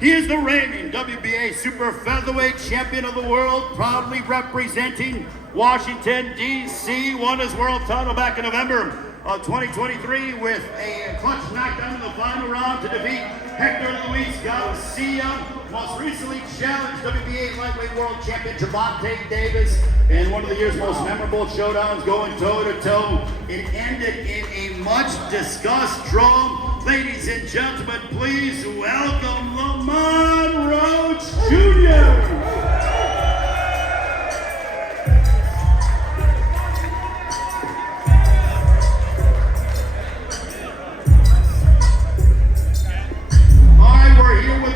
He is the reigning WBA Super Featherweight Champion of the World, proudly representing Washington, D.C. Won his world title back in November of 2023 with a clutch knockdown in the final round to defeat Hector Luis Garcia. Most recently challenged WBA Lightweight World Champion Gervonta Davis in one of the year's most memorable showdowns, going toe-to-toe. It ended in a much-discussed draw. Ladies and gentlemen, please welcome Lamont Roach Jr.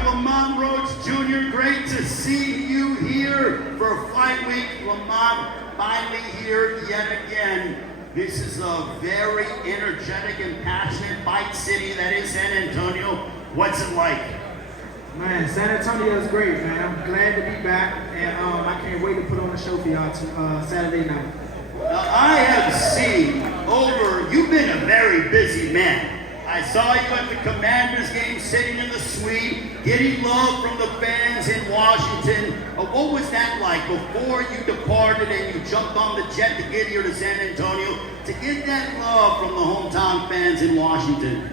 Lamont Roach Jr., great to see you here for Fight Week. Lamont, finally here yet again. This is a very energetic and passionate fight city that is San Antonio. What's it like? Man, San Antonio is great, man. I'm glad to be back, and I can't wait to put on a show for y'all Saturday night. Now, I have seen you've been a very busy man. I saw you at the Commanders game, sitting in the suite, getting love from the fans in Washington. What was that like before you departed and you jumped on the jet to get here to San Antonio to get that love from the hometown fans in Washington?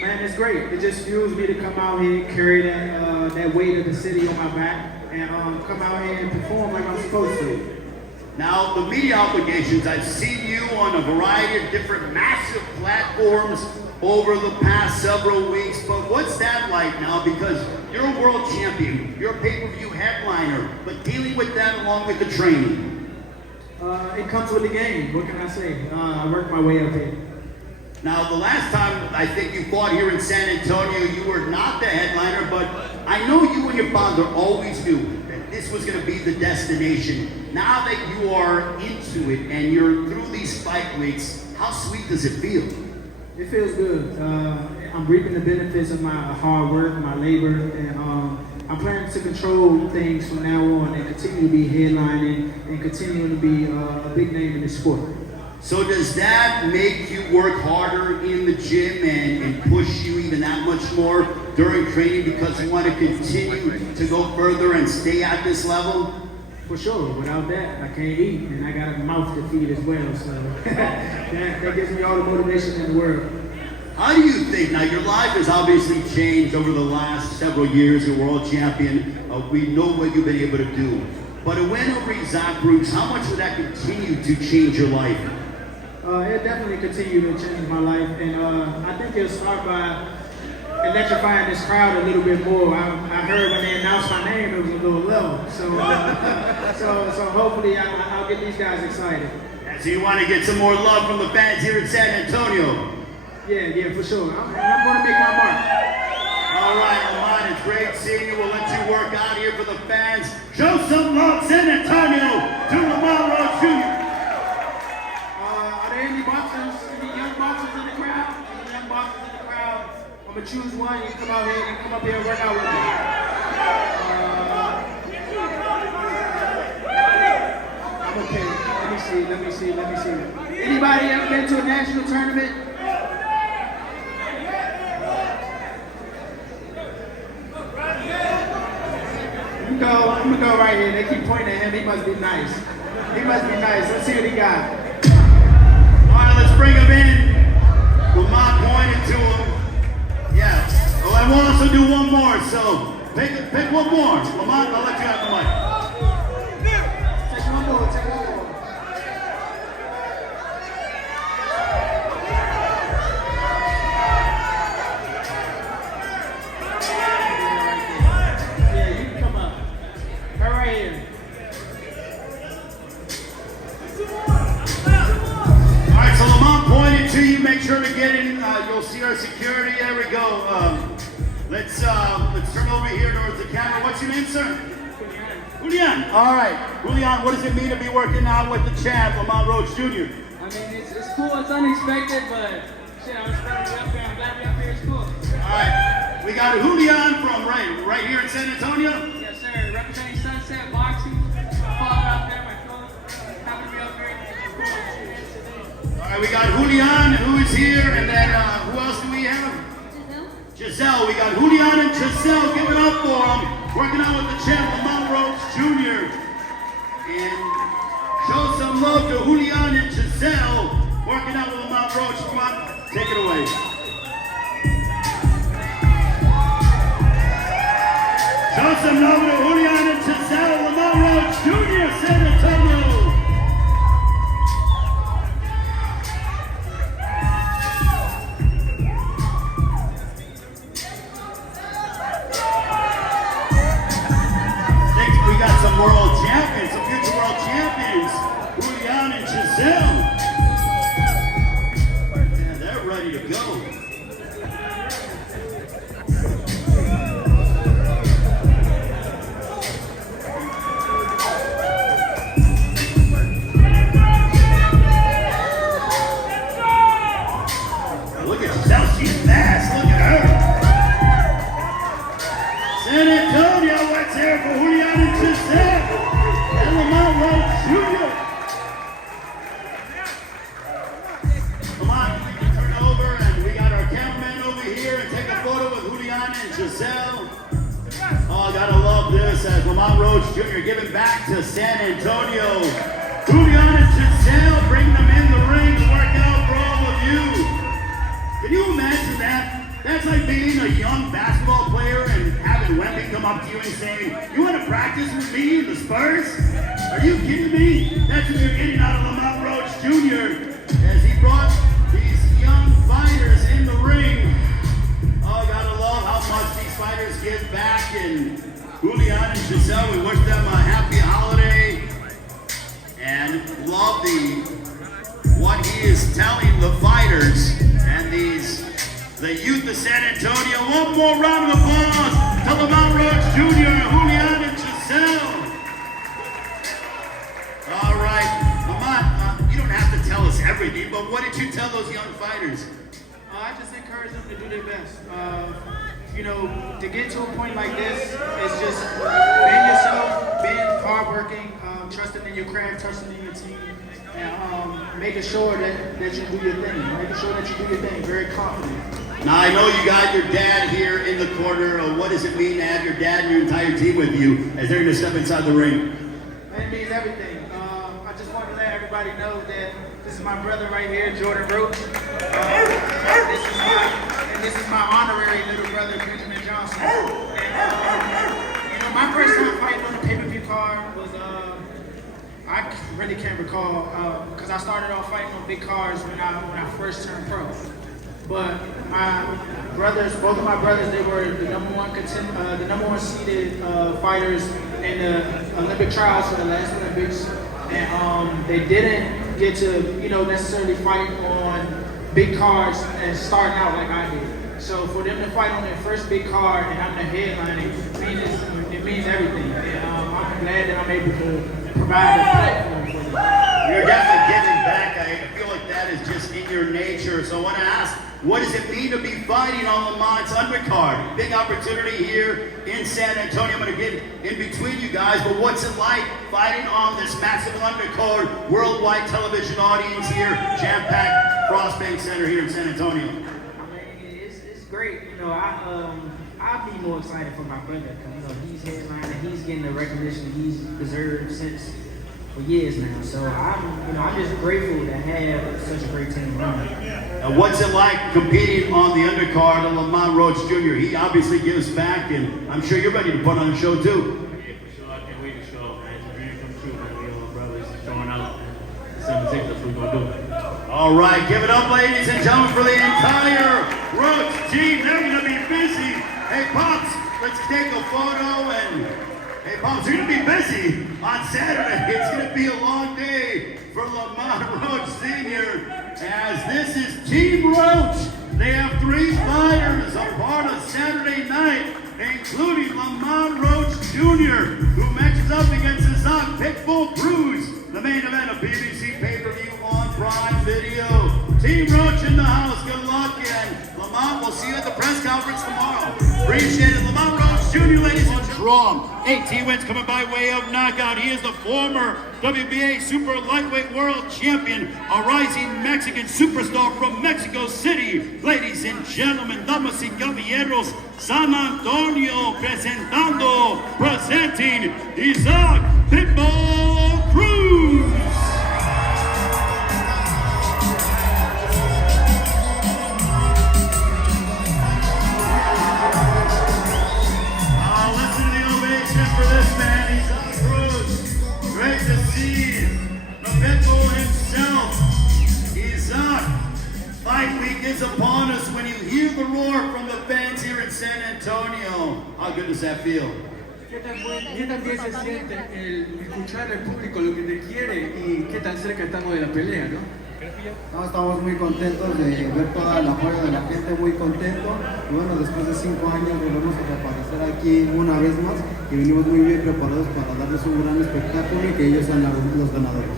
Man, it's great. It just fuels me to come out here, carry that weight of the city on my back, and come out here and perform like I'm supposed to. Now, the media obligations, I've seen you on a variety of different massive platforms over the past several weeks, but what's that like now? Because you're a world champion, you're a pay-per-view headliner, but dealing with that along with the training. It comes with the game, what can I say? I work my way up here. Now, the last time I think you fought here in San Antonio, you were not the headliner, but I know you and your father always knew that this was going to be the destination. Now that you are into it and you're through these fight weeks, how sweet does it feel? It feels good. I'm reaping the benefits of my hard work, my labor, and I'm planning to control things from now on and continue to be headlining and continuing to be a big name in the sport. So does that make you work harder in the gym and push you even that much more during training because you want to continue to go further and stay at this level? For sure. Without that, I can't eat, and I got a mouth to feed as well. So that gives me all the motivation in the world. How do you think, now your life has obviously changed over the last several years, you're world champion, we know what you've been able to do. But a win over Zach Bruce, how much would that continue to change your life? It definitely continue to change my life, and I think it'll start by electrifying this crowd a little bit more. I heard when they announced my name, it was a little low. So hopefully I'll get these guys excited. Yeah, so you want to get some more love from the fans here in San Antonio? Yeah, for sure. I'm going to make my mark. All right, Lamont, it's great seeing you. We'll let you work out here for the fans. Show some love, San Antonio, to Lamont Roach Jr. Are there any boxers, any young boxers in the crowd? Any young boxers in the crowd? I'm going to choose one. You come out here and come up here and work out with me. I'm okay. Let me see. Anybody ever been to a national tournament? I'm gonna go right here. They keep pointing at him. He must be nice. Let's see what he got. All right, let's bring him in. Lamont pointed to him. Yeah. Oh, and we'll also do one more. So pick one more. Lamont, I'll let you have the mic. Take one more. Make sure to get in. You'll see our security. There we go. Let's turn over here towards the camera. What's your name, sir? Julian. All right, Julian. What does it mean to be working out with the champ, Lamont Roach Jr.? I mean, it's cool. It's unexpected, but shit, I'm glad to be up here. I'm glad to be up here. It's cool. All right, we got Julian from right here in San Antonio. Yes, sir. Representing Sunset Boxing. My father out there, my coach. Happy to be up here. All right, we got Julian, who is here, and then who else do we have? Giselle. We got Julian and Giselle. Give it up. working out with the champ, Lamont Roach Jr. And show some love to Julian and Giselle, working out with Lamont Roach. Come on, take it away. Show some love to Julian and Giselle, Lamont Roach Jr., San Antonio. We got some world champions, some future world champions, Julian and Giselle. Yeah, they're ready to go. Look at Giselle, she's fast, look at her. San Antonio, let's hear it for Julian and Giselle and Lamont Roach Jr. Come on, we can turn over and we got our cameraman over here and take a photo with Julian and Giselle. Oh, gotta love this as Lamont Roach Jr. giving back to San Antonio. Julian and Giselle bring them in the ring to work out for all of you. Can you imagine that? That's like being a young basketball player and having Wemby come up to you and saying, "You want to practice with me in the Spurs?" Are you kidding me? That's what you're getting out of Lamont Roach Jr. as he brought these young fighters in the ring. Oh, gotta love how much these fighters give back. And Julian and Giselle, we wish them a happy holiday. And love what he is telling the fighters and the youth of San Antonio. One more round of applause to Lamont Roach Jr. and Julian and Giselle. All right, Lamont, you don't have to tell us everything, but what did you tell those young fighters? I just encourage them to do their best. You know, to get to a point like this, it's just being yourself, being hardworking, trusting in your craft, trusting in your team, and making sure that you do your thing. Making sure that you do your thing, very confident. Now, I know you got your dad here in the corner. What does it mean to have your dad and your entire team with you as they're going to step inside the ring? It means everything. I just want to let everybody know that this is my brother right here, Jordan Roach. This is my honorary little brother, Benjamin Johnson. And, you know, my first time fighting on the pay-per-view card was, I really can't recall, because I started off fighting on big cards when I first turned pro. But my brothers, both of my brothers, they were the number one seeded fighters in the Olympic trials for the last Olympics, and they didn't get to, you know, necessarily fight on big cards and starting out like I did. So for them to fight on their first big card and I'm the headlining, it means everything. And I'm glad that I'm able to provide a platform for them. You're definitely giving back. I feel like that is just in your nature. So I want to ask, what does it mean to be fighting on Lamont's undercard? Big opportunity here in San Antonio. I'm going to get in between you guys, but what's it like fighting on this massive undercard, worldwide television audience here, jam-packed Crossbank Center here in San Antonio? I mean, it's great. You know, I'd be more excited for my brother because, you know, he's headlining, he's getting the recognition he's deserved since for years now. So I'm just grateful to have such a great team around me. Now, what's it like competing on the undercard of Lamont Roach Jr.? He obviously gives back, and I'm sure you're ready to put on a show too. Yeah, for sure. I can't wait to show up, man. It's a dream come true, man. Me and my brothers showing out. December 6th, that's what we're going to do. All right, give it up, ladies and gentlemen, for the entire Roach team. They're going to be busy. Hey, Pops, let's take a photo. And hey, Pops, you're going to be busy on Saturday. It's going to be a long day for Lamont Roach Sr. as this is Team Roach. They have 3 fighters a part of Saturday night, including Lamont Roach Jr., who matches up against his son, Pitbull Cruz, the main event of PBC pay-per-view on Prime Video. Team Roach in the house, good luck, and Lamont, we'll see you at the press conference tomorrow. Appreciate it. Lamont Roach Jr., ladies and gentlemen. Strong. 18 wins coming by way of knockout. He is the former WBA Super Lightweight World Champion, a rising Mexican superstar from Mexico City. Ladies and gentlemen, damas y caballeros, San Antonio presentando presenting Isaac Pitbull Cruz. Listen to the ovation for this man, Isaac Cruz. Great to see the Pitbull himself. Isaac, fight week is upon us. When you hear the roar from the fans here in San Antonio, how good does that feel? ¿Qué tan bien se siente el escuchar al público lo que te quiere y qué tan cerca estamos de la pelea, no? No, estamos muy contentos de ver todo el apoyo de la gente, muy contento. Y bueno, después de 5 años volvemos a reaparecer aquí una vez más y venimos muy bien preparados para darles un gran espectáculo y que ellos sean los ganadores.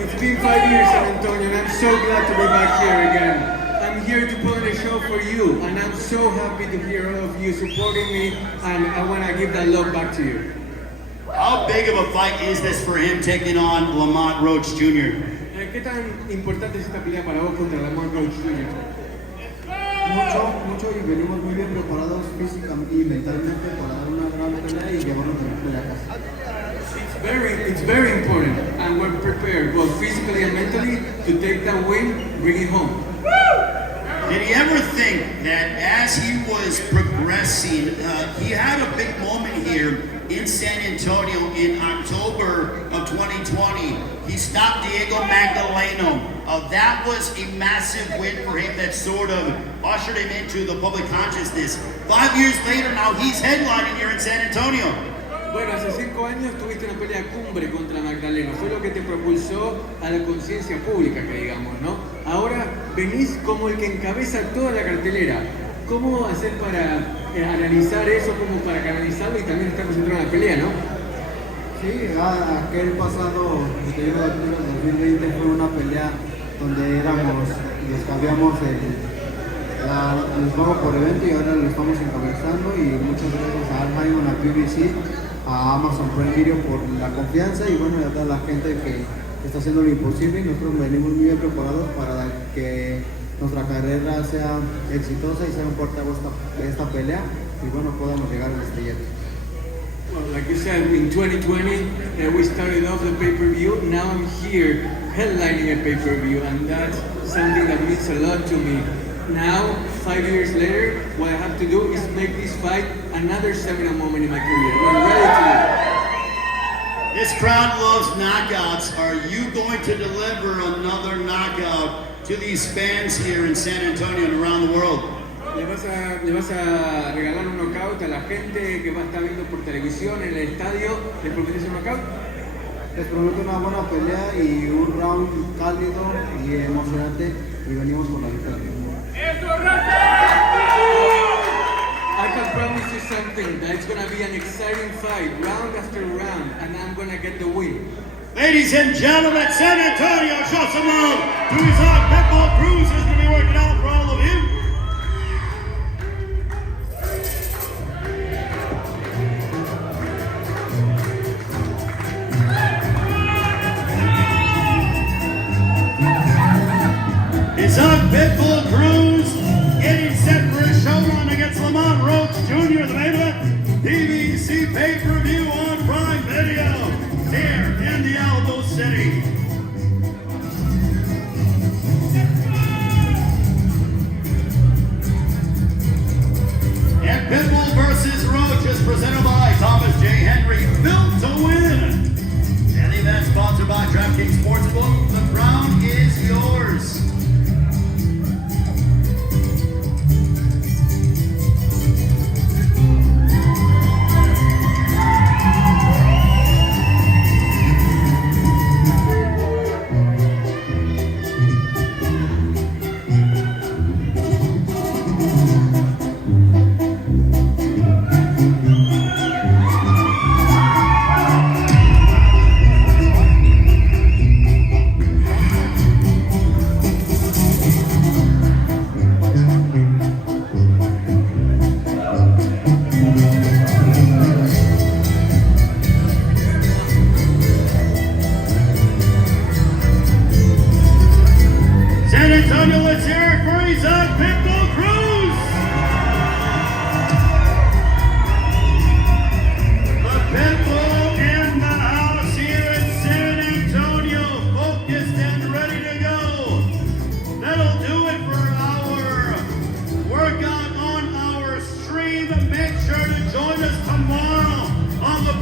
It's been 5 years, San Antonio, and I'm so glad to be back here again. I'm here to put on a show for you, and I'm so happy to hear all of you supporting me, and I want to give that love back to you. How big of a fight is this for him taking on Lamont Roach Jr.? ¿Qué tan importante es esta pelea para vos contra Lamont Roach Jr.? Mucho y venimos muy bien preparados físicamente y mentalmente para dar una gran pelea y llevarnos a la pelea a casa. It's very important, and we're prepared both physically and mentally to take that win, bring it home. Did he ever think that as he was progressing, he had a big moment here in San Antonio in October of 2020. He stopped Diego Magdaleno. That was a massive win for him that sort of ushered him into the public consciousness. 5 years later, now he's headlining here in San Antonio. Bueno, hace 5 años tuviste una pelea cumbre contra Magdaleno, fue lo que te propulsó a la conciencia pública, que digamos, ¿no? Ahora venís como el que encabeza toda la cartelera. ¿Cómo hacer para analizar eso, como para canalizarlo y también estar concentrado en la pelea, no? Sí, aquel pasado 31 de octubre de 2020 fue una pelea donde éramos, les cambiamos el pago por evento y ahora lo estamos encabezando y muchas gracias a FightHype, a BBC, a Amazon Prime Video por la confianza y bueno, y a toda la gente que está haciendo lo imposible y nosotros venimos muy bien preparados para que nuestra carrera sea exitosa y sea un portavoz de esta pelea y bueno, podamos llegar al estrellato. Well, like you said, in 2020, we started off the pay-per-view. Now I'm here headlining a pay-per-view, and that's something that means a lot to me. Now, 5 years later, what I have to do is make this fight another seminal moment in my career. I'm ready to do it. This crowd loves knockouts. Are you going to deliver another knockout to these fans here in San Antonio and around the world? ¿Le vas a regalar un knockout a la gente que va a estar viendo por televisión en el estadio? ¿Les prometes un knockout? Les prometo una buena pelea y un round cálido y emocionante y venimos por la victoria. I can promise you something, that it's going to be an exciting fight, round after round, and I'm going to get the win. Ladies and gentlemen, San Antonio, show some love to Isaac Pitbull Cruz is going to be working out for all of you. Isaac Pitbull Cruz getting set for a showdown against Lamont Roach Jr. The main event, BBC pay-per-view on Prime Video here in the Alamo City. And Pitbull versus Roach is presented by Thomas J. Henry, built to win. And the event sponsored by DraftKings Sportsbook. The crown is yours.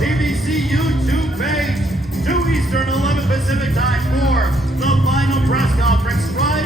PBC YouTube page, 2 Eastern, 11 Pacific time for the final press conference right